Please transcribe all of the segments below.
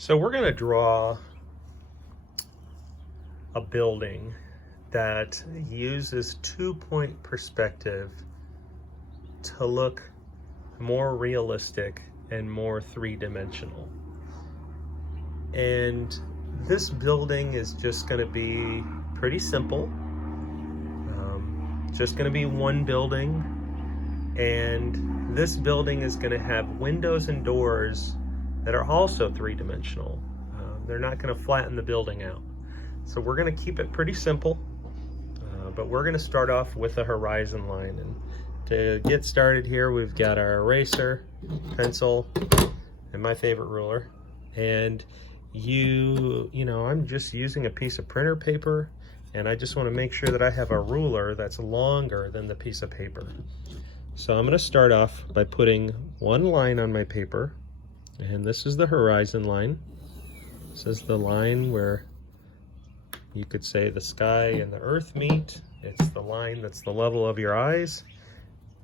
So we're going to draw a building that uses 2-point perspective to look more realistic and more three-dimensional. And this building is just going to be pretty simple. Just going to be one building, and this building is going to have windows and doors that are also three-dimensional. They're not going to flatten the building out. So we're going to keep it pretty simple, but we're going to start off with a horizon line. And to get started here, we've got our eraser, pencil, and my favorite ruler. And you know, I'm just using a piece of printer paper, and I just want to make sure that I have a ruler that's longer than the piece of paper. So I'm going to start off by putting one line on my paper, and this is the horizon line. This is the line where you could say the sky and the earth meet. It's the line that's the level of your eyes.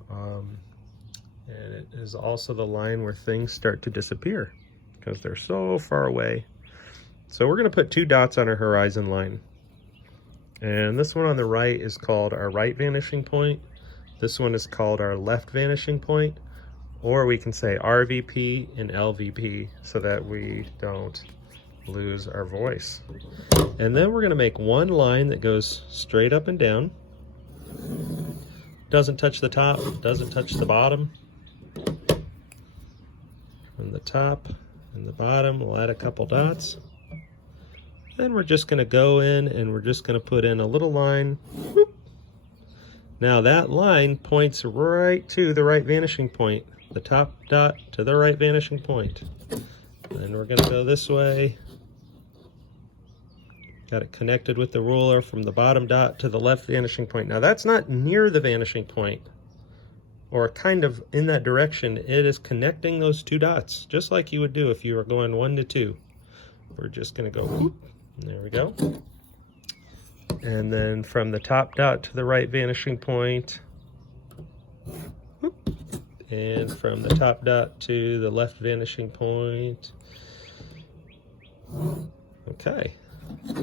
And it is also the line where things start to disappear because they're so far away. So we're going to put 2 dots on our horizon line. And this one on the right is called our right vanishing point. This one is called our left vanishing point. Or we can say RVP and LVP so that we don't lose our voice. And then we're going to make one line that goes straight up and down. Doesn't touch the top, doesn't touch the bottom. From the top and the bottom, we'll add a couple dots. Then we're just going to go in and we're just going to put in a little line. Whoop. Now that line points right to the right vanishing point. The top dot to the right vanishing point. Then we're going to go this way. Got it connected with the ruler from the bottom dot to the left vanishing point. Now that's not near the vanishing point, or kind of in that direction. It is connecting those 2 dots, just like you would do if you were going 1 to 2. We're just going to go whoop. There we go. And then from the top dot to the right vanishing point, whoop, and from the top dot to the left vanishing point. Okay,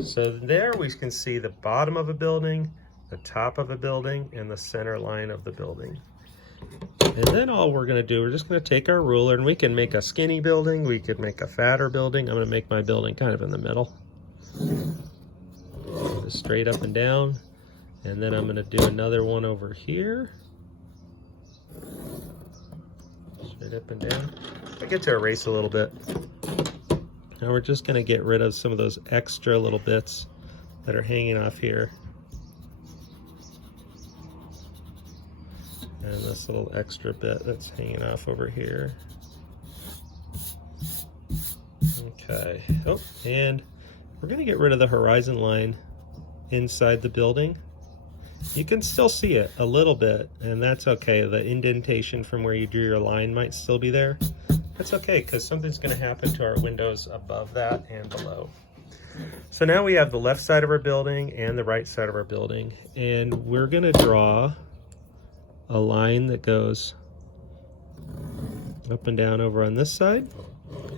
so there we can see the bottom of a building, the top of a building, and the center line of the building. And then all we're going to do, we're just going to take our ruler, and we can make a skinny building, we could make a fatter building. I'm going to make my building kind of in the middle. Just straight up and down. And then I'm going to do another one over here. Straight up and down. I get to erase a little bit. Now we're just going to get rid of some of those extra little bits that are hanging off here. And this little extra bit that's hanging off over here. Okay. Oh, and we're going to get rid of the horizon line inside the building. You can still see it a little bit, and that's okay. The indentation from where you drew your line might still be there. That's okay, because something's going to happen to our windows above that and below. So now we have the left side of our building and the right side of our building, and we're going to draw a line that goes up and down over on this side,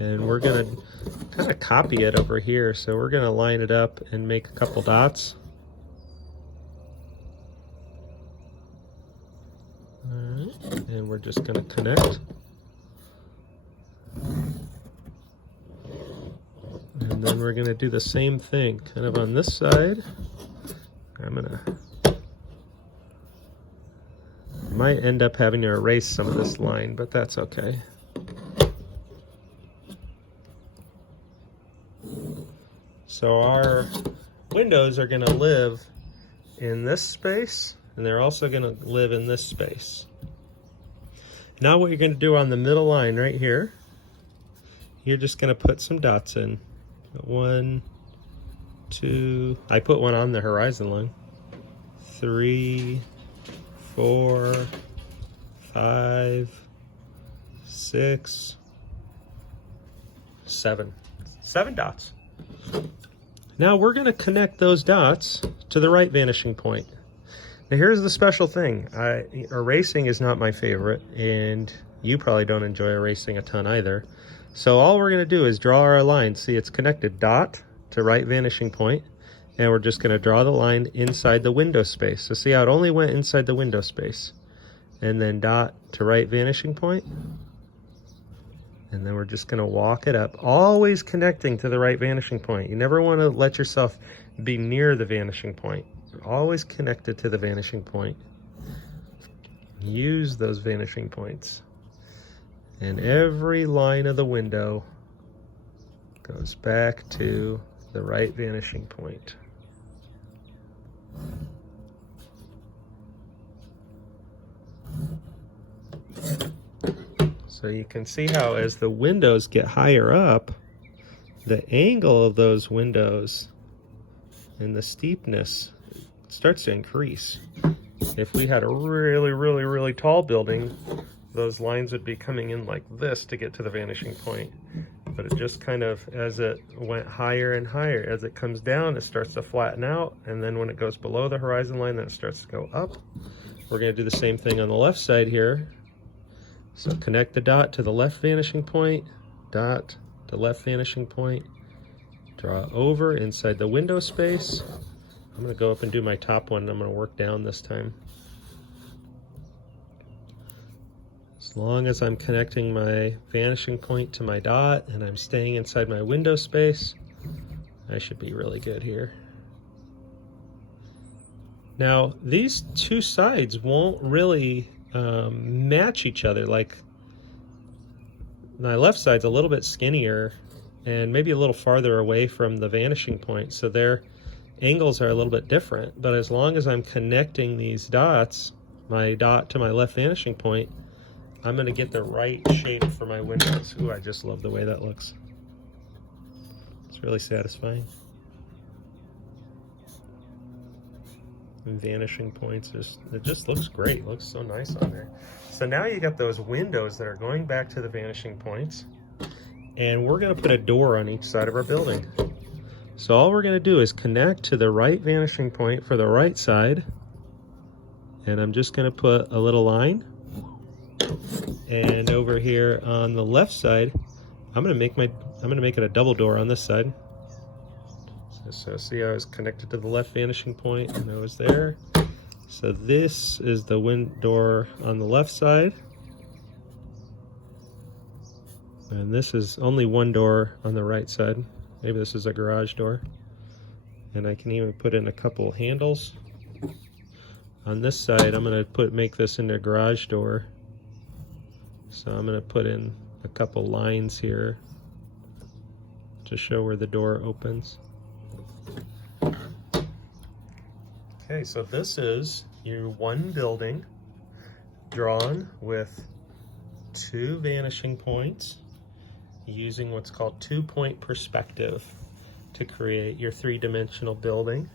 and we're going to kind of copy it over here. So we're going to line it up and make a couple dots. All right, and we're just going to connect. And then we're going to do the same thing kind of on this side. Might end up having to erase some of this line, but that's okay. So our windows are going to live in this space, and they're also going to live in this space. Now what you're going to do on the middle line right here, you're just going to put some dots in. 1, 2, I put one on the horizon line. 3, 4, 5, 6, 7. 7 dots. Now we're going to connect those dots to the right vanishing point. Now here's the special thing. Erasing is not my favorite, and You probably don't enjoy erasing a ton either. So all we're going to do is draw our line. See, it's connected dot to right vanishing point, and we're just going to draw the line inside the window space. So see how it only went inside the window space, and then dot to right vanishing point, and then we're just going to walk it up, always connecting to the right vanishing point. You never want to let yourself be near the vanishing point. You're always connected to the vanishing point. Use those vanishing points. And every line of the window goes back to the right vanishing point. So you can see how as the windows get higher up, the angle of those windows and the steepness starts to increase. If we had a really tall building, those lines would be coming in like this to get to the vanishing point. But it just kind of, as it went higher and higher, as it comes down, it starts to flatten out. And then when it goes below the horizon line, then it starts to go up. We're going to do the same thing on the left side here. So connect the dot to the left vanishing point, dot to left vanishing point, draw over inside the window space. I'm going to go up and do my top one, and I'm going to work down this time. As long as I'm connecting my vanishing point to my dot and I'm staying inside my window space, I should be really good here. Now, these two sides won't really match each other. Like, my left side's a little bit skinnier and maybe a little farther away from the vanishing point, so their angles are a little bit different. But as long as I'm connecting these dots, my dot to my left vanishing point, I'm going to get the right shape for my windows. Ooh, I just love the way that looks. It's really satisfying. And vanishing points, it just looks great. It looks so nice on there. So now you got those windows that are going back to the vanishing points, and we're going to put a door on each side of our building. So all we're going to do is connect to the right vanishing point for the right side, and I'm just going to put a little line. And over here on the left side, I'm going to make it a double door on this side. So see how I was connected to the left vanishing point and I was there. So this is the wind door on the left side. And this is only one door on the right side. Maybe this is a garage door. And I can even put in a couple handles. On this side, I'm going to make this into a garage door. So I'm going to put in a couple lines here to show where the door opens. Okay, so this is your one building drawn with two vanishing points using what's called 2-point perspective to create your three-dimensional building.